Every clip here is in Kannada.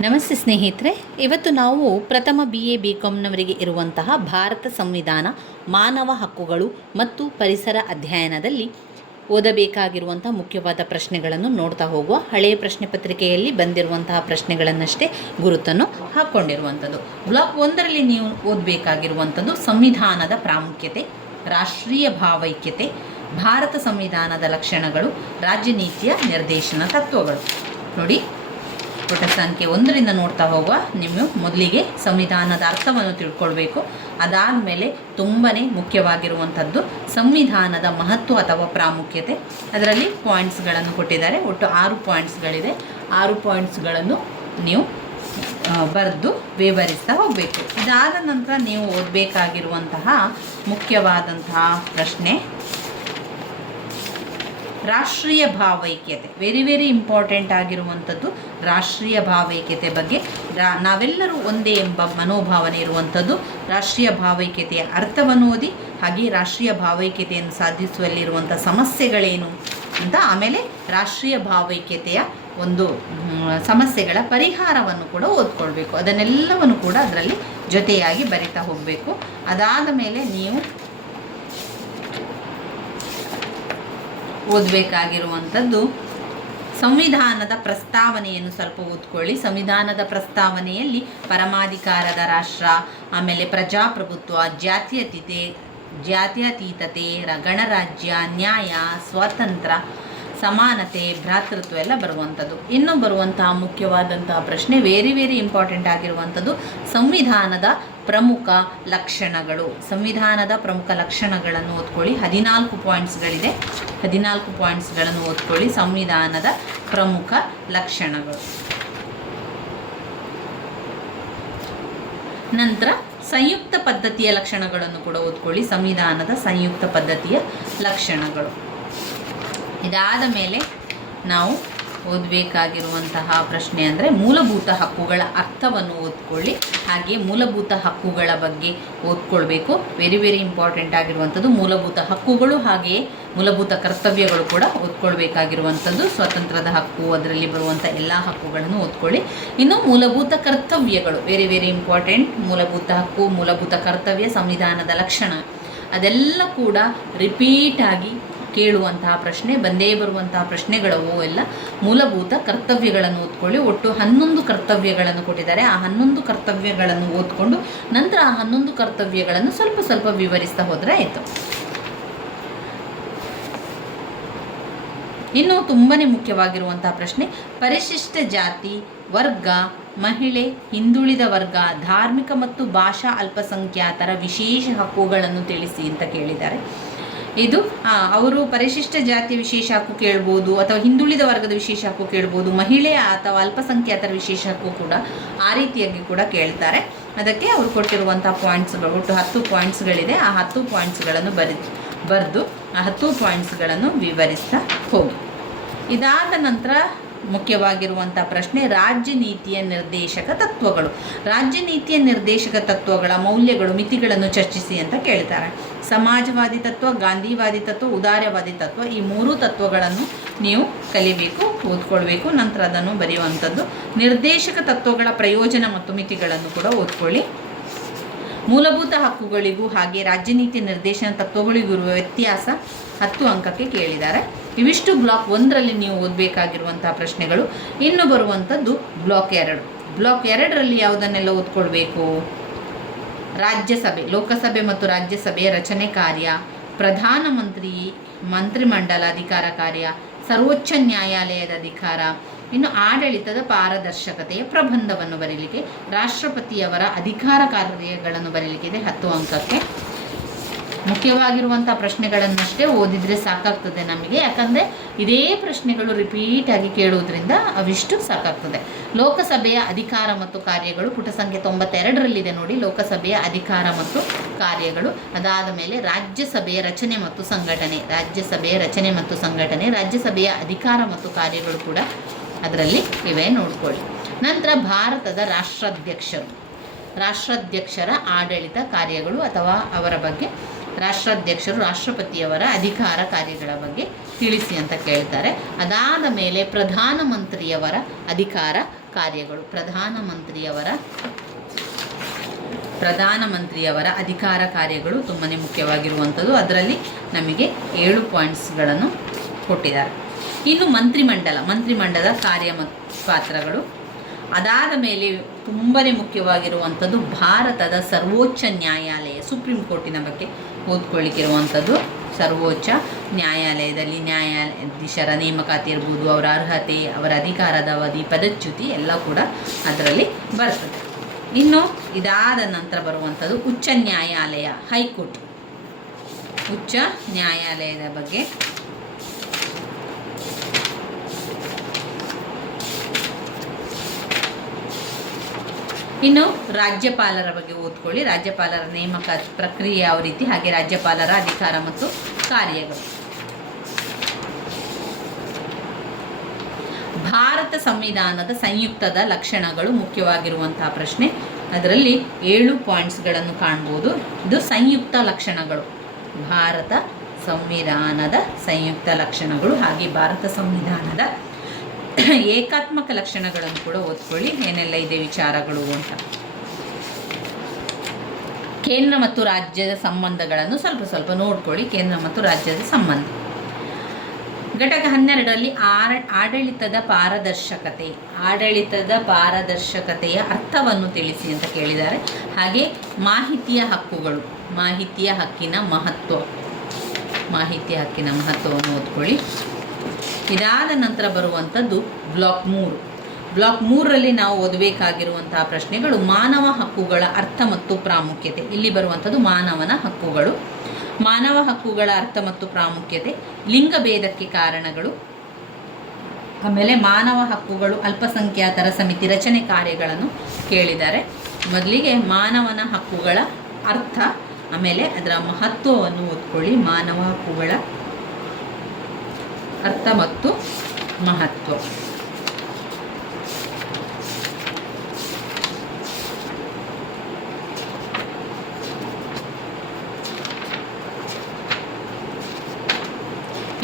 ನಮಸ್ತೆ ಸ್ನೇಹಿತರೆ, ಇವತ್ತು ನಾವು ಪ್ರಥಮ BA BComನವರಿಗೆ ಇರುವಂತಹ ಭಾರತ ಸಂವಿಧಾನ, ಮಾನವ ಹಕ್ಕುಗಳು ಮತ್ತು ಪರಿಸರ ಅಧ್ಯಯನದಲ್ಲಿ ಓದಬೇಕಾಗಿರುವಂಥ ಮುಖ್ಯವಾದ ಪ್ರಶ್ನೆಗಳನ್ನು ನೋಡ್ತಾ ಹೋಗುವ. ಹಳೆಯ ಪ್ರಶ್ನೆ ಪತ್ರಿಕೆಯಲ್ಲಿ ಬಂದಿರುವಂತಹ ಪ್ರಶ್ನೆಗಳನ್ನಷ್ಟೇ ಗುರುತನ್ನು ಹಾಕ್ಕೊಂಡಿರುವಂಥದ್ದು. ಬ್ಲಾಕ್ 1ರಲ್ಲಿ ನೀವು ಓದಬೇಕಾಗಿರುವಂಥದ್ದು ಸಂವಿಧಾನದ ಪ್ರಾಮುಖ್ಯತೆ, ರಾಷ್ಟ್ರೀಯ ಭಾವೈಕ್ಯತೆ, ಭಾರತ ಸಂವಿಧಾನದ ಲಕ್ಷಣಗಳು, ರಾಜ್ಯ ನೀತಿಯ ನಿರ್ದೇಶನ ತತ್ವಗಳು. ನೋಡಿ, ಪುಟ ಸಂಖ್ಯೆ 1ರಿಂದ ನೋಡ್ತಾ ಹೋಗುವ. ನೀವು ಮೊದಲಿಗೆ ಸಂವಿಧಾನದ ಅರ್ಥವನ್ನು ತಿಳ್ಕೊಳ್ಬೇಕು. ಅದಾದ ಮೇಲೆ ತುಂಬಾ ಮುಖ್ಯವಾಗಿರುವಂಥದ್ದು ಸಂವಿಧಾನದ ಮಹತ್ವ ಅಥವಾ ಪ್ರಾಮುಖ್ಯತೆ. ಅದರಲ್ಲಿ ಪಾಯಿಂಟ್ಸ್ಗಳನ್ನು ಕೊಟ್ಟಿದ್ದಾರೆ. ಒಟ್ಟು 6 ಪಾಯಿಂಟ್ಸ್ಗಳಿದೆ. 6 ಪಾಯಿಂಟ್ಸ್ಗಳನ್ನು ನೀವು ಬರೆದು ವಿವರಿಸ್ತಾ ಹೋಗಬೇಕು. ಇದಾದ ನಂತರ ನೀವು ಓದಬೇಕಾಗಿರುವಂತಹ ಮುಖ್ಯವಾದಂತಹ ಪ್ರಶ್ನೆ ರಾಷ್ಟ್ರೀಯ ಭಾವೈಕ್ಯತೆ. ವೆರಿ ಇಂಪಾರ್ಟೆಂಟ್ ಆಗಿರುವಂಥದ್ದು ರಾಷ್ಟ್ರೀಯ ಭಾವೈಕ್ಯತೆ ಬಗ್ಗೆ. ನಾವೆಲ್ಲರೂ ಒಂದೇ ಎಂಬ ಮನೋಭಾವನೆ ಇರುವಂಥದ್ದು. ರಾಷ್ಟ್ರೀಯ ಭಾವೈಕ್ಯತೆಯ ಅರ್ಥವನ್ನು ಓದಿ, ಹಾಗೆ ರಾಷ್ಟ್ರೀಯ ಭಾವೈಕ್ಯತೆಯನ್ನು ಸಾಧಿಸುವಲ್ಲಿರುವಂಥ ಸಮಸ್ಯೆಗಳೇನು ಅಂತ, ಆಮೇಲೆ ರಾಷ್ಟ್ರೀಯ ಭಾವೈಕ್ಯತೆಯ ಒಂದು ಸಮಸ್ಯೆಗಳ ಪರಿಹಾರವನ್ನು ಕೂಡ ಓದ್ಕೊಳ್ಬೇಕು. ಅದನ್ನೆಲ್ಲವನ್ನು ಕೂಡ ಅದರಲ್ಲಿ ಜೊತೆಯಾಗಿ ಬರಿತಾ ಹೋಗಬೇಕು. ಅದಾದ ಮೇಲೆ ನೀವು ಓದಬೇಕಾಗಿರುವಂಥದ್ದು ಸಂವಿಧಾನದ ಪ್ರಸ್ತಾವನೆಯನ್ನು ಸ್ವಲ್ಪ ಓದ್ಕೊಳ್ಳಿ. ಸಂವಿಧಾನದ ಪ್ರಸ್ತಾವನೆಯಲ್ಲಿ ಪರಮಾಧಿಕಾರದ ರಾಷ್ಟ್ರ, ಆಮೇಲೆ ಪ್ರಜಾಪ್ರಭುತ್ವ, ಜಾತ್ಯತೀತತೆ, ಗಣರಾಜ್ಯ, ನ್ಯಾಯ, ಸ್ವಾತಂತ್ರ್ಯ, ಸಮಾನತೆ, ಭ್ರಾತೃತ್ವ ಎಲ್ಲ ಬರುವಂಥದ್ದು. ಇನ್ನು ಬರುವಂತಹ ಮುಖ್ಯವಾದಂತಹ ಪ್ರಶ್ನೆ ವೆರಿ ಇಂಪಾರ್ಟೆಂಟ್ ಆಗಿರುವಂಥದ್ದು ಸಂವಿಧಾನದ ಪ್ರಮುಖ ಲಕ್ಷಣಗಳು. ಸಂವಿಧಾನದ ಪ್ರಮುಖ ಲಕ್ಷಣಗಳನ್ನು ಓದ್ಕೊಳ್ಳಿ. 14 ಪಾಯಿಂಟ್ಸ್ಗಳಿದೆ. 14 ಪಾಯಿಂಟ್ಸ್ಗಳನ್ನು ಓದ್ಕೊಳ್ಳಿ. ಸಂವಿಧಾನದ ಪ್ರಮುಖ ಲಕ್ಷಣಗಳು. ನಂತರ ಸಂಯುಕ್ತ ಪದ್ಧತಿಯ ಲಕ್ಷಣಗಳನ್ನು ಕೂಡ ಓದ್ಕೊಳ್ಳಿ. ಸಂವಿಧಾನದ ಸಂಯುಕ್ತ ಪದ್ಧತಿಯ ಲಕ್ಷಣಗಳು. ಇದಾದ ಮೇಲೆ ನಾವು ಓದಬೇಕಾಗಿರುವಂತಹ ಪ್ರಶ್ನೆ ಅಂದರೆ ಮೂಲಭೂತ ಹಕ್ಕುಗಳ ಅರ್ಥವನ್ನು ಓದ್ಕೊಳ್ಳಿ. ಹಾಗೆ ಮೂಲಭೂತ ಹಕ್ಕುಗಳ ಬಗ್ಗೆ ಓದ್ಕೊಳ್ಬೇಕು. ವೆರಿ ಇಂಪಾರ್ಟೆಂಟ್ ಆಗಿರುವಂಥದ್ದು ಮೂಲಭೂತ ಹಕ್ಕುಗಳು, ಹಾಗೆಯೇ ಮೂಲಭೂತ ಕರ್ತವ್ಯಗಳು ಕೂಡ ಓದ್ಕೊಳ್ಬೇಕಾಗಿರುವಂಥದ್ದು. ಸ್ವಾತಂತ್ರ್ಯದ ಹಕ್ಕು, ಅದರಲ್ಲಿ ಬರುವಂಥ ಎಲ್ಲ ಹಕ್ಕುಗಳನ್ನು ಓದ್ಕೊಳ್ಳಿ. ಇನ್ನು ಮೂಲಭೂತ ಕರ್ತವ್ಯಗಳು ವೆರಿ ಇಂಪಾರ್ಟೆಂಟ್. ಮೂಲಭೂತ ಹಕ್ಕು, ಮೂಲಭೂತ ಕರ್ತವ್ಯ, ಸಂವಿಧಾನದ ಲಕ್ಷಣ, ಅದೆಲ್ಲ ಕೂಡ ರಿಪೀಟಾಗಿ ಕೇಳುವಂತಹ ಪ್ರಶ್ನೆ, ಬಂದೇ ಬರುವಂತಹ ಪ್ರಶ್ನೆಗಳವು ಎಲ್ಲ. ಮೂಲಭೂತ ಕರ್ತವ್ಯಗಳನ್ನು ಓದ್ಕೊಳ್ಳಿ. ಒಟ್ಟು 11 ಕರ್ತವ್ಯಗಳನ್ನು ಕೊಟ್ಟಿದ್ದಾರೆ. ಆ 11 ಕರ್ತವ್ಯಗಳನ್ನು ಓದ್ಕೊಂಡು ನಂತರ ಆ 11 ಕರ್ತವ್ಯಗಳನ್ನು ಸ್ವಲ್ಪ ವಿವರಿಸ್ತಾ ಹೋದರೆ ಆಯಿತು. ಇನ್ನು ತುಂಬಾ ಮುಖ್ಯವಾಗಿರುವಂತಹ ಪ್ರಶ್ನೆ ಪರಿಶಿಷ್ಟ ಜಾತಿ, ವರ್ಗ, ಮಹಿಳೆ, ಹಿಂದುಳಿದ ವರ್ಗ, ಧಾರ್ಮಿಕ ಮತ್ತು ಭಾಷಾ ಅಲ್ಪಸಂಖ್ಯಾತರ ವಿಶೇಷ ಹಕ್ಕುಗಳನ್ನು ತಿಳಿಸಿ ಅಂತ ಕೇಳಿದ್ದಾರೆ. ಇದು ಅವರು ಪರಿಶಿಷ್ಟ ಜಾತಿಯ ವಿಶೇಷ ಹಕ್ಕು ಕೇಳ್ಬೋದು, ಅಥವಾ ಹಿಂದುಳಿದ ವರ್ಗದ ವಿಶೇಷ ಹಕ್ಕು ಕೇಳ್ಬೋದು, ಮಹಿಳೆ ಅಥವಾ ಅಲ್ಪಸಂಖ್ಯಾತರ ವಿಶೇಷ ಹಕ್ಕು ಕೂಡ ಆ ರೀತಿಯಾಗಿ ಕೂಡ ಕೇಳ್ತಾರೆ. ಅದಕ್ಕೆ ಅವರು ಕೊಟ್ಟಿರುವಂಥ ಪಾಯಿಂಟ್ಸ್ಗಳು ಒಟ್ಟು 10 ಪಾಯಿಂಟ್ಸ್ಗಳಿದೆ. ಆ 10 ಪಾಯಿಂಟ್ಸ್ಗಳನ್ನು ಬರೆದು ಆ 10 ಪಾಯಿಂಟ್ಸ್ಗಳನ್ನು ವಿವರಿಸ್ತಾ ಹೋಗಿ. ಇದಾದ ನಂತರ ಮುಖ್ಯವಾಗಿರುವಂಥ ಪ್ರಶ್ನೆ ರಾಜ್ಯ ನೀತಿಯ ನಿರ್ದೇಶಕ ತತ್ವಗಳು. ರಾಜ್ಯ ನೀತಿಯ ನಿರ್ದೇಶಕ ತತ್ವಗಳ ಮೌಲ್ಯಗಳು, ಮಿತಿಗಳನ್ನು ಚರ್ಚಿಸಿ ಅಂತ ಕೇಳ್ತಾರೆ. ಸಮಾಜವಾದಿ ತತ್ವ, ಗಾಂಧಿವಾದಿ ತತ್ವ, ಉದಾರವಾದಿ ತತ್ವ, ಈ 3 ತತ್ವಗಳನ್ನು ನೀವು ಕಲಿಬೇಕು, ಓದ್ಕೊಳ್ಬೇಕು. ನಂತರ ಅದನ್ನು ಬರೆಯುವಂಥದ್ದು. ನಿರ್ದೇಶಕ ತತ್ವಗಳ ಪ್ರಯೋಜನ ಮತ್ತು ಮಿತಿಗಳನ್ನು ಕೂಡ ಓದ್ಕೊಳ್ಳಿ. ಮೂಲಭೂತ ಹಕ್ಕುಗಳಿಗೂ ಹಾಗೆ ರಾಜ್ಯ ನೀತಿಯ ನಿರ್ದೇಶನ ತತ್ವಗಳಿಗೂ ಇರುವ ವ್ಯತ್ಯಾಸ 10 ಅಂಕಕ್ಕೆ ಕೇಳಿದ್ದಾರೆ. ಇವಿಷ್ಟು ಬ್ಲಾಕ್ 1ರಲ್ಲಿ ನೀವು ಓದಬೇಕಾಗಿರುವಂತಹ ಪ್ರಶ್ನೆಗಳು. ಇನ್ನು ಬರುವಂಥದ್ದು ಬ್ಲಾಕ್ 2. ಬ್ಲಾಕ್ 2ರಲ್ಲಿ ಯಾವುದನ್ನೆಲ್ಲ ಓದ್ಕೊಳ್ಬೇಕು? ರಾಜ್ಯಸಭೆ, ಲೋಕಸಭೆ ಮತ್ತು ರಾಜ್ಯಸಭೆಯ ರಚನೆ ಕಾರ್ಯ, ಮಂತ್ರಿಮಂಡಲ ಅಧಿಕಾರ ಕಾರ್ಯ, ಸರ್ವೋಚ್ಚ ನ್ಯಾಯಾಲಯದ ಅಧಿಕಾರ, ಇನ್ನು ಆಡಳಿತದ ಪಾರದರ್ಶಕತೆಯ ಪ್ರಬಂಧವನ್ನು ಬರೀಲಿಕ್ಕೆ, ರಾಷ್ಟ್ರಪತಿಯವರ ಅಧಿಕಾರ ಕಾರ್ಯಗಳನ್ನು ಬರೀಲಿಕ್ಕಿದೆ 10 ಅಂಕಕ್ಕೆ. ಮುಖ್ಯವಾಗಿರುವಂಥ ಪ್ರಶ್ನೆಗಳನ್ನಷ್ಟೇ ಓದಿದರೆ ಸಾಕಾಗ್ತದೆ ನಮಗೆ, ಯಾಕಂದರೆ ಇದೇ ಪ್ರಶ್ನೆಗಳು ರಿಪೀಟಾಗಿ ಕೇಳುವುದರಿಂದ ಅವಿಷ್ಟು ಸಾಕಾಗ್ತದೆ. ಲೋಕಸಭೆಯ ಅಧಿಕಾರ ಮತ್ತು ಕಾರ್ಯಗಳು ಪುಟ ಸಂಖ್ಯೆ 92ರಲ್ಲಿದೆ ನೋಡಿ, ಲೋಕಸಭೆಯ ಅಧಿಕಾರ ಮತ್ತು ಕಾರ್ಯಗಳು. ಅದಾದ ಮೇಲೆ ರಾಜ್ಯಸಭೆಯ ರಚನೆ ಮತ್ತು ಸಂಘಟನೆ, ರಾಜ್ಯಸಭೆಯ ಅಧಿಕಾರ ಮತ್ತು ಕಾರ್ಯಗಳು ಕೂಡ ಅದರಲ್ಲಿ ಇವೆ, ನೋಡ್ಕೊಳ್ಳಿ. ನಂತರ ಭಾರತದ ರಾಷ್ಟ್ರಾಧ್ಯಕ್ಷರ ಆಡಳಿತ ಕಾರ್ಯಗಳು ಅಥವಾ ಅವರ ಬಗ್ಗೆ, ರಾಷ್ಟ್ರಾಧ್ಯಕ್ಷರು ರಾಷ್ಟ್ರಪತಿಯವರ ಅಧಿಕಾರ ಕಾರ್ಯಗಳ ಬಗ್ಗೆ ತಿಳಿಸಿ ಅಂತ ಕೇಳ್ತಾರೆ. ಅದಾದ ಮೇಲೆ ಪ್ರಧಾನಮಂತ್ರಿಯವರ ಅಧಿಕಾರ ಕಾರ್ಯಗಳು. ಪ್ರಧಾನಮಂತ್ರಿಯವರ ಅಧಿಕಾರ ಕಾರ್ಯಗಳು ತುಂಬಾ ಮುಖ್ಯವಾಗಿರುವಂಥದ್ದು. ಅದರಲ್ಲಿ ನಮಗೆ 7 ಪಾಯಿಂಟ್ಸ್ಗಳನ್ನು ಕೊಟ್ಟಿದ್ದಾರೆ. ಇನ್ನು ಮಂತ್ರಿಮಂಡಲದ ಕಾರ್ಯ ಮತ್ತು ಪಾತ್ರಗಳು. ಅದಾದ ಮೇಲೆ ತುಂಬಾ ಮುಖ್ಯವಾಗಿರುವಂಥದ್ದು ಭಾರತದ ಸರ್ವೋಚ್ಚ ನ್ಯಾಯಾಲಯ, ಸುಪ್ರೀಂ ಕೋರ್ಟಿನ ಬಗ್ಗೆ ಓದ್ಕೊಳ್ಳಿಕ್ಕಿರುವಂಥದ್ದು. ಸರ್ವೋಚ್ಚ ನ್ಯಾಯಾಲಯದಲ್ಲಿ ನ್ಯಾಯಾಧೀಶರ ನೇಮಕಾತಿ ಇರ್ಬೋದು, ಅವರ ಅರ್ಹತೆ, ಅವರ ಅಧಿಕಾರದ ಅವಧಿ, ಪದಚ್ಯುತಿ ಎಲ್ಲ ಕೂಡ ಅದರಲ್ಲಿ ಬರ್ತದೆ. ಇನ್ನು ಇದಾದ ನಂತರ ಬರುವಂಥದ್ದು ಉಚ್ಚ ನ್ಯಾಯಾಲಯ, ಹೈಕೋರ್ಟ್. ಉಚ್ಚ ನ್ಯಾಯಾಲಯದ ಬಗ್ಗೆ ಇನ್ನು ರಾಜ್ಯಪಾಲರ ಬಗ್ಗೆ ಓದ್ಕೊಳ್ಳಿ. ರಾಜ್ಯಪಾಲರ ನೇಮಕಾತಿ ಪ್ರಕ್ರಿಯೆ ಯಾವ ರೀತಿ, ಹಾಗೆ ರಾಜ್ಯಪಾಲರ ಅಧಿಕಾರ ಮತ್ತು ಕಾರ್ಯಗಳು. ಭಾರತ ಸಂವಿಧಾನದ ಸಂಯುಕ್ತದ ಲಕ್ಷಣಗಳು ಮುಖ್ಯವಾಗಿರುವಂತಹ ಪ್ರಶ್ನೆ. ಅದರಲ್ಲಿ 7 ಪಾಯಿಂಟ್ಸ್ಗಳನ್ನು ಕಾಣ್ಬೋದು. ಇದು ಸಂಯುಕ್ತ ಲಕ್ಷಣಗಳು, ಭಾರತ ಸಂವಿಧಾನದ ಸಂಯುಕ್ತ ಲಕ್ಷಣಗಳು. ಹಾಗೆ ಭಾರತ ಸಂವಿಧಾನದ ಏಕಾತ್ಮಕ ಲಕ್ಷಣಗಳನ್ನು ಕೂಡ ಓದ್ಕೊಳ್ಳಿ, ಏನೆಲ್ಲ ಇದೆ ವಿಚಾರಗಳು ಅಂತ. ಕೇಂದ್ರ ಮತ್ತು ರಾಜ್ಯದ ಸಂಬಂಧಗಳನ್ನು ಸ್ವಲ್ಪ ನೋಡ್ಕೊಳ್ಳಿ. ಕೇಂದ್ರ ಮತ್ತು ರಾಜ್ಯದ ಸಂಬಂಧ. ಘಟಕ 12ರಲ್ಲಿ ಆಡಳಿತದ ಪಾರದರ್ಶಕತೆಯ ಅರ್ಥವನ್ನು ತಿಳಿಸಿ ಅಂತ ಕೇಳಿದ್ದಾರೆ. ಹಾಗೆ ಮಾಹಿತಿಯ ಹಕ್ಕಿನ ಮಹತ್ವವನ್ನು ಓದ್ಕೊಳ್ಳಿ. ಇದಾದ ನಂತರ ಬರುವಂಥದ್ದು ಬ್ಲಾಕ್ 3ರಲ್ಲಿ ನಾವು ಓದಬೇಕಾಗಿರುವಂತಹ ಪ್ರಶ್ನೆಗಳು ಮಾನವ ಹಕ್ಕುಗಳ ಅರ್ಥ ಮತ್ತು ಪ್ರಾಮುಖ್ಯತೆ. ಇಲ್ಲಿ ಬರುವಂಥದ್ದು ಮಾನವ ಹಕ್ಕುಗಳ ಅರ್ಥ ಮತ್ತು ಪ್ರಾಮುಖ್ಯತೆ, ಲಿಂಗಭೇದಕ್ಕೆ ಕಾರಣಗಳು, ಆಮೇಲೆ ಮಾನವ ಹಕ್ಕುಗಳು ಅಲ್ಪಸಂಖ್ಯಾತರ ಸಮಿತಿ ರಚನೆ ಕಾರ್ಯಗಳನ್ನು ಕೇಳಿದ್ದಾರೆ. ಮೊದಲಿಗೆ ಮಾನವನ ಹಕ್ಕುಗಳ ಅರ್ಥ, ಆಮೇಲೆ ಅದರ ಮಹತ್ವವನ್ನು ಓದ್ಕೊಳ್ಳಿ. ಮಾನವ ಹಕ್ಕುಗಳ ಅರ್ಥ ಮತ್ತು ಮಹತ್ವ.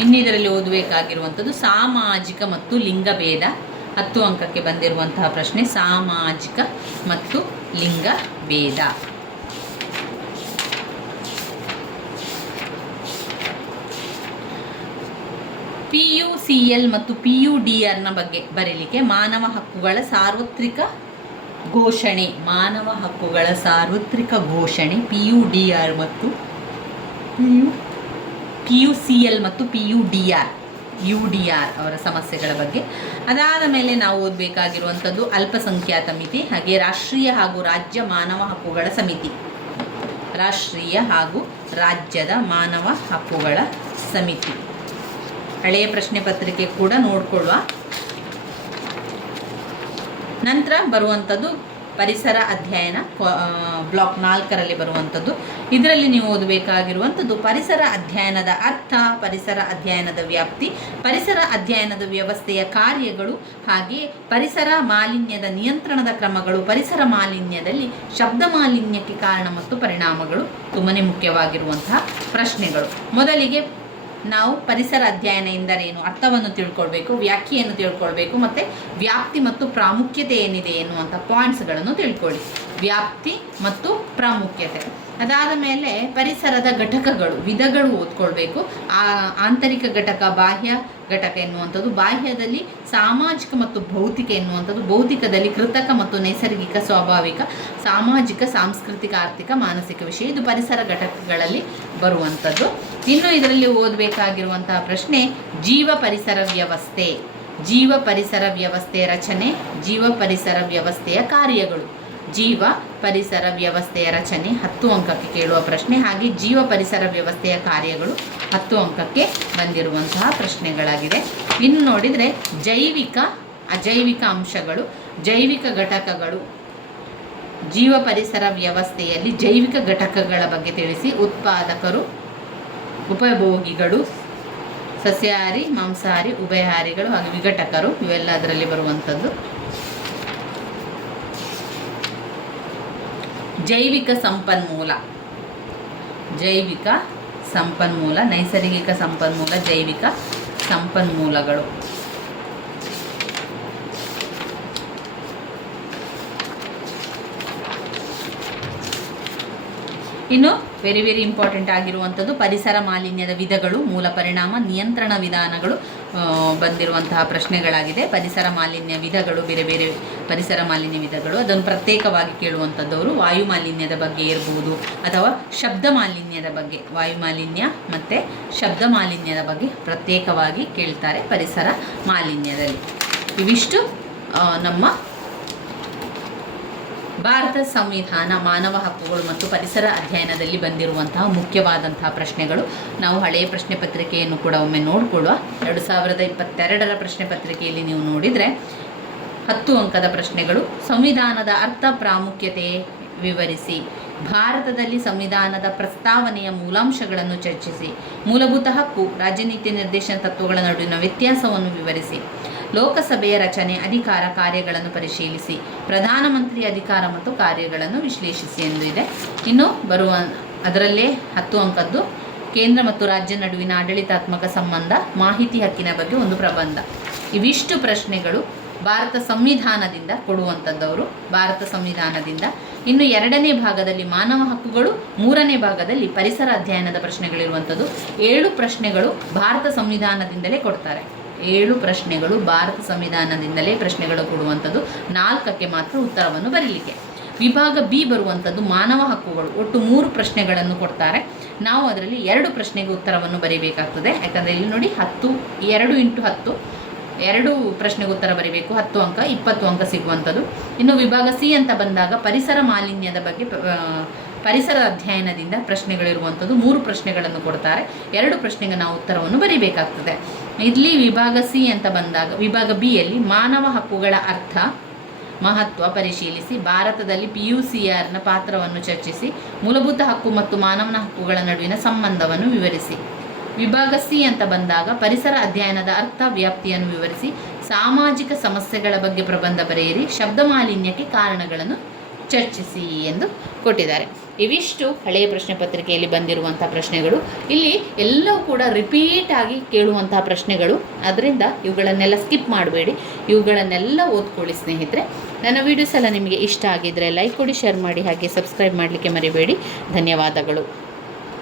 ಇನ್ನಿದರಲ್ಲಿ ಓದಬೇಕಾಗಿರುವಂಥದ್ದು ಸಾಮಾಜಿಕ ಮತ್ತು ಲಿಂಗಭೇದ. 10 ಅಂಕಕ್ಕೆ ಬಂದಿರುವಂತಹ ಪ್ರಶ್ನೆ ಸಾಮಾಜಿಕ ಮತ್ತು ಲಿಂಗಭೇದ. PUCL ಮತ್ತು PUDRನ ಬಗ್ಗೆ ಬರೀಲಿಕ್ಕೆ ಮಾನವ ಹಕ್ಕುಗಳ ಸಾರ್ವತ್ರಿಕ ಘೋಷಣೆ PUDR ಮತ್ತು PUCL ಮತ್ತು UDR ಅವರ ಸಮಸ್ಯೆಗಳ ಬಗ್ಗೆ. ಅದಾದ ಮೇಲೆ ನಾವು ಓದಬೇಕಾಗಿರುವಂಥದ್ದು ಅಲ್ಪಸಂಖ್ಯಾತ ಮಿತಿ, ಹಾಗೆ ರಾಷ್ಟ್ರೀಯ ಹಾಗೂ ರಾಜ್ಯ ಮಾನವ ಹಕ್ಕುಗಳ ಸಮಿತಿ. ರಾಷ್ಟ್ರೀಯ ಹಾಗೂ ರಾಜ್ಯದ ಮಾನವ ಹಕ್ಕುಗಳ ಸಮಿತಿ ಹಳೆಯ ಪ್ರಶ್ನೆ ಪತ್ರಿಕೆ ಕೂಡ ನೋಡ್ಕೊಳ್ಳುವ. ನಂತರ ಬರುವಂಥದ್ದು ಪರಿಸರ ಅಧ್ಯಯನ, ಬ್ಲಾಕ್ 4ರಲ್ಲಿ ಬರುವಂಥದ್ದು. ಇದರಲ್ಲಿ ನೀವು ಓದಬೇಕಾಗಿರುವಂಥದ್ದು ಪರಿಸರ ಅಧ್ಯಯನದ ಅರ್ಥ, ಪರಿಸರ ಅಧ್ಯಯನದ ವ್ಯಾಪ್ತಿ, ಪರಿಸರ ಅಧ್ಯಯನದ ವ್ಯವಸ್ಥೆಯ ಕಾರ್ಯಗಳು, ಹಾಗೆ ಪರಿಸರ ಮಾಲಿನ್ಯದ ನಿಯಂತ್ರಣದ ಕ್ರಮಗಳು, ಪರಿಸರ ಮಾಲಿನ್ಯದಲ್ಲಿ ಶಬ್ದ ಮಾಲಿನ್ಯಕ್ಕೆ ಕಾರಣ ಮತ್ತು ಪರಿಣಾಮಗಳು ತುಂಬಾ ಮುಖ್ಯವಾಗಿರುವಂತಹ ಪ್ರಶ್ನೆಗಳು. ಮೊದಲಿಗೆ ನಾವು ಪರಿಸರ ಅಧ್ಯಯನ ಎಂದರೇನು ಅರ್ಥವನ್ನು ತಿಳ್ಕೊಳ್ಬೇಕು, ವ್ಯಾಖ್ಯೆಯನ್ನು ತಿಳ್ಕೊಳ್ಬೇಕು, ಮತ್ತು ವ್ಯಾಪ್ತಿ ಮತ್ತು ಪ್ರಾಮುಖ್ಯತೆ ಏನಿದೆ ಎನ್ನುವಂಥ ಪಾಯಿಂಟ್ಸ್ಗಳನ್ನು ತಿಳ್ಕೊಳ್ಳಿ. ವ್ಯಾಪ್ತಿ ಮತ್ತು ಪ್ರಾಮುಖ್ಯತೆ. ಅದಾದ ಮೇಲೆ ಪರಿಸರದ ಘಟಕಗಳು, ವಿಧಗಳು ಓದ್ಕೊಳ್ಬೇಕು. ಆಂತರಿಕ ಘಟಕ, ಬಾಹ್ಯ ಘಟಕ ಎನ್ನುವಂಥದ್ದು. ಬಾಹ್ಯದಲ್ಲಿ ಸಾಮಾಜಿಕ ಮತ್ತು ಭೌತಿಕ ಎನ್ನುವಂಥದ್ದು. ಭೌತಿಕದಲ್ಲಿ ಕೃತಕ ಮತ್ತು ನೈಸರ್ಗಿಕ, ಸ್ವಾಭಾವಿಕ, ಸಾಮಾಜಿಕ, ಸಾಂಸ್ಕೃತಿಕ, ಆರ್ಥಿಕ, ಮಾನಸಿಕ ವಿಷಯ. ಇದು ಪರಿಸರ ಘಟಕಗಳಲ್ಲಿ ಬರುವಂಥದ್ದು. ಇನ್ನು ಇದರಲ್ಲಿ ಓದಬೇಕಾಗಿರುವಂತಹ ಪ್ರಶ್ನೆ ಜೀವ ಪರಿಸರ ವ್ಯವಸ್ಥೆ ರಚನೆ, ಜೀವ ಪರಿಸರ ವ್ಯವಸ್ಥೆಯ ಕಾರ್ಯಗಳು. ಜೀವ ಪರಿಸರ ವ್ಯವಸ್ಥೆಯ ರಚನೆ 10 ಅಂಕಕ್ಕೆ ಕೇಳುವ ಪ್ರಶ್ನೆ. ಹಾಗೆ ಜೀವ ಪರಿಸರ ವ್ಯವಸ್ಥೆಯ ಕಾರ್ಯಗಳು 10 ಅಂಕಕ್ಕೆ ಬಂದಿರುವಂತಹ ಪ್ರಶ್ನೆಗಳಾಗಿದೆ. ಇನ್ನು ನೋಡಿದರೆ ಜೈವಿಕ, ಅಜೈವಿಕ ಅಂಶಗಳು, ಜೈವಿಕ ಘಟಕಗಳು. ಜೀವ ಪರಿಸರ ವ್ಯವಸ್ಥೆಯಲ್ಲಿ ಜೈವಿಕ ಘಟಕಗಳ ಬಗ್ಗೆ ತಿಳಿಸಿ. ಉತ್ಪಾದಕರು, ಉಪಭೋಗಿಗಳು, ಸಸ್ಯಾಹಾರಿ, ಮಾಂಸಾಹಾರಿ, ಉಭಯಹಾರಿಗಳು, ಹಾಗೆ ವಿಘಟಕರು, ಇವೆಲ್ಲ ಅದರಲ್ಲಿ ಬರುವಂಥದ್ದು. ಜೈವಿಕ ಸಂಪನ್ಮೂಲ, ನೈಸರ್ಗಿಕ ಸಂಪನ್ಮೂಲ, ಜೈವಿಕ ಸಂಪನ್ಮೂಲಗಳು. ಇನ್ನು ವೆರಿ ವೆರಿ ಇಂಪಾರ್ಟೆಂಟ್ ಆಗಿರುವಂಥದ್ದು ಪರಿಸರ ಮಾಲಿನ್ಯದ ವಿಧಗಳು, ಮೂಲ ಪರಿಣಾಮ, ನಿಯಂತ್ರಣ ವಿಧಾನಗಳು ಬಂದಿರುವಂತಹ ಪ್ರಶ್ನೆಗಳಾಗಿದೆ. ಪರಿಸರ ಮಾಲಿನ್ಯ ವಿಧಗಳು, ಬೇರೆ ಬೇರೆ ಪರಿಸರ ಮಾಲಿನ್ಯ ವಿಧಗಳು, ಅದನ್ನು ಪ್ರತ್ಯೇಕವಾಗಿ ಕೇಳುವಂಥದ್ದವರು ವಾಯು ಮಾಲಿನ್ಯದ ಬಗ್ಗೆ ಇರಬಹುದು ಅಥವಾ ಶಬ್ದ ಮಾಲಿನ್ಯದ ಬಗ್ಗೆ, ವಾಯು ಮಾಲಿನ್ಯ ಮತ್ತು ಶಬ್ದ ಮಾಲಿನ್ಯದ ಬಗ್ಗೆ ಪ್ರತ್ಯೇಕವಾಗಿ ಕೇಳ್ತಾರೆ ಪರಿಸರ ಮಾಲಿನ್ಯದಲ್ಲಿ. ಇವಿಷ್ಟು ನಮ್ಮ ಭಾರತ ಸಂವಿಧಾನ, ಮಾನವ ಹಕ್ಕುಗಳು ಮತ್ತು ಪರಿಸರ ಅಧ್ಯಯನದಲ್ಲಿ ಬಂದಿರುವಂತಹ ಮುಖ್ಯವಾದಂತಹ ಪ್ರಶ್ನೆಗಳು. ನಾವು ಹಳೆಯ ಪ್ರಶ್ನೆ ಪತ್ರಿಕೆಯನ್ನು ಕೂಡ ಒಮ್ಮೆ ನೋಡಿಕೊಳ್ಳುವ. 2022ರ ಪ್ರಶ್ನೆ ಪತ್ರಿಕೆಯಲ್ಲಿ ನೀವು ನೋಡಿದರೆ 10 ಅಂಕದ ಪ್ರಶ್ನೆಗಳು. ಸಂವಿಧಾನದ ಅರ್ಥ, ಪ್ರಾಮುಖ್ಯತೆ ವಿವರಿಸಿ, ಭಾರತದಲ್ಲಿ ಸಂವಿಧಾನದ ಪ್ರಸ್ತಾವನೆಯ ಮೂಲಾಂಶಗಳನ್ನು ಚರ್ಚಿಸಿ, ಮೂಲಭೂತ ಹಕ್ಕು, ರಾಜ್ಯನೀತಿ ನಿರ್ದೇಶನ ತತ್ವಗಳ ನಡುವಿನ ವ್ಯತ್ಯಾಸವನ್ನು ವಿವರಿಸಿ, ಲೋಕಸಭೆಯ ರಚನೆ, ಅಧಿಕಾರ, ಕಾರ್ಯಗಳನ್ನು ಪರಿಶೀಲಿಸಿ, ಪ್ರಧಾನಮಂತ್ರಿ ಅಧಿಕಾರ ಮತ್ತು ಕಾರ್ಯಗಳನ್ನು ವಿಶ್ಲೇಷಿಸಿ ಎಂದು ಇದೆ. ಇನ್ನು ಬರುವ ಅದರಲ್ಲೇ 10 ಅಂಕದ್ದು ಕೇಂದ್ರ ಮತ್ತು ರಾಜ್ಯ ನಡುವಿನ ಆಡಳಿತಾತ್ಮಕ ಸಂಬಂಧ, ಮಾಹಿತಿ ಹಕ್ಕಿನ ಬಗ್ಗೆ ಒಂದು ಪ್ರಬಂಧ. ಇವಿಷ್ಟು ಪ್ರಶ್ನೆಗಳು ಭಾರತ ಸಂವಿಧಾನದಿಂದ ಕೊಡುವಂಥದ್ದವರು, ಭಾರತ ಸಂವಿಧಾನದಿಂದ. ಇನ್ನು 2ನೇ ಭಾಗದಲ್ಲಿ ಮಾನವ ಹಕ್ಕುಗಳು, 3ನೇ ಭಾಗದಲ್ಲಿ ಪರಿಸರ ಅಧ್ಯಯನದ ಪ್ರಶ್ನೆಗಳಿರುವಂಥದ್ದು. 7 ಪ್ರಶ್ನೆಗಳು ಭಾರತ ಸಂವಿಧಾನದಿಂದಲೇ ಕೊಡ್ತಾರೆ. 7 ಪ್ರಶ್ನೆಗಳು ಭಾರತ ಸಂವಿಧಾನದಿಂದಲೇ ಪ್ರಶ್ನೆಗಳು ಕೊಡುವಂಥದ್ದು. 4ಕ್ಕೆ ಮಾತ್ರ ಉತ್ತರವನ್ನು ಬರೀಲಿಕ್ಕೆ. ವಿಭಾಗ ಬಿ ಬರುವಂಥದ್ದು ಮಾನವ ಹಕ್ಕುಗಳು. ಒಟ್ಟು 3 ಪ್ರಶ್ನೆಗಳನ್ನು ಕೊಡ್ತಾರೆ. ನಾವು ಅದರಲ್ಲಿ 2 ಪ್ರಶ್ನೆಗೆ ಉತ್ತರವನ್ನು ಬರೀಬೇಕಾಗ್ತದೆ. ಯಾಕಂದರೆ ಇಲ್ಲಿ ನೋಡಿ 10 2 × 10 2 ಪ್ರಶ್ನೆಗೆ ಉತ್ತರ ಬರೀಬೇಕು. 10 ಅಂಕ, 20 ಅಂಕ ಸಿಗುವಂಥದ್ದು. ಇನ್ನು ವಿಭಾಗ ಸಿ ಅಂತ ಬಂದಾಗ ಪರಿಸರ ಮಾಲಿನ್ಯದ ಬಗ್ಗೆ ಪರಿಸರ ಅಧ್ಯಯನದಿಂದ ಪ್ರಶ್ನೆಗಳಿರುವಂಥದ್ದು. 3 ಪ್ರಶ್ನೆಗಳನ್ನು ಕೊಡ್ತಾರೆ. 2 ಪ್ರಶ್ನೆಗೆ ನಾವು ಉತ್ತರವನ್ನು ಬರೀಬೇಕಾಗ್ತದೆ. ಇಲ್ಲಿ ವಿಭಾಗ ಸಿ ಅಂತ ಬಂದಾಗ ವಿಭಾಗ ಬಿಯಲ್ಲಿ ಮಾನವ ಹಕ್ಕುಗಳ ಅರ್ಥ, ಮಹತ್ವ ಪರಿಶೀಲಿಸಿ, ಭಾರತದಲ್ಲಿ PUCRನ ಪಾತ್ರವನ್ನು ಚರ್ಚಿಸಿ, ಮೂಲಭೂತ ಹಕ್ಕು ಮತ್ತು ಮಾನವನ ಹಕ್ಕುಗಳ ನಡುವಿನ ಸಂಬಂಧವನ್ನು ವಿವರಿಸಿ. ವಿಭಾಗ ಸಿ ಅಂತ ಬಂದಾಗ ಪರಿಸರ ಅಧ್ಯಯನದ ಅರ್ಥ, ವ್ಯಾಪ್ತಿಯನ್ನು ವಿವರಿಸಿ, ಸಾಮಾಜಿಕ ಸಮಸ್ಯೆಗಳ ಬಗ್ಗೆ ಪ್ರಬಂಧ ಬರೆಯಿರಿ, ಶಬ್ದ ಮಾಲಿನ್ಯಕ್ಕೆ ಕಾರಣಗಳನ್ನು ಚರ್ಚಿಸಿ ಎಂದು ಕೊಟ್ಟಿದ್ದಾರೆ. ಇವಿಷ್ಟು ಹಳೆಯ ಪ್ರಶ್ನೆ ಪತ್ರಿಕೆಯಲ್ಲಿ ಬಂದಿರುವಂಥ ಪ್ರಶ್ನೆಗಳು. ಇಲ್ಲಿ ಎಲ್ಲವೂ ಕೂಡ ರಿಪೀಟ್ ಆಗಿ ಕೇಳುವಂತಹ ಪ್ರಶ್ನೆಗಳು. ಅದರಿಂದ ಇವುಗಳನ್ನೆಲ್ಲ ಸ್ಕಿಪ್ ಮಾಡಬೇಡಿ, ಇವುಗಳನ್ನೆಲ್ಲ ಓದ್ಕೊಳ್ಳಿ ಸ್ನೇಹಿತರೆ. ನನ್ನ ವೀಡಿಯೋಸ್ ಎಲ್ಲ ನಿಮಗೆ ಇಷ್ಟ ಆಗಿದ್ದರೆ ಲೈಕ್ ಕೊಡಿ, ಶೇರ್ ಮಾಡಿ, ಹಾಗೆ ಸಬ್ಸ್ಕ್ರೈಬ್ ಮಾಡಲಿಕ್ಕೆ ಮರಿಬೇಡಿ. ಧನ್ಯವಾದಗಳು.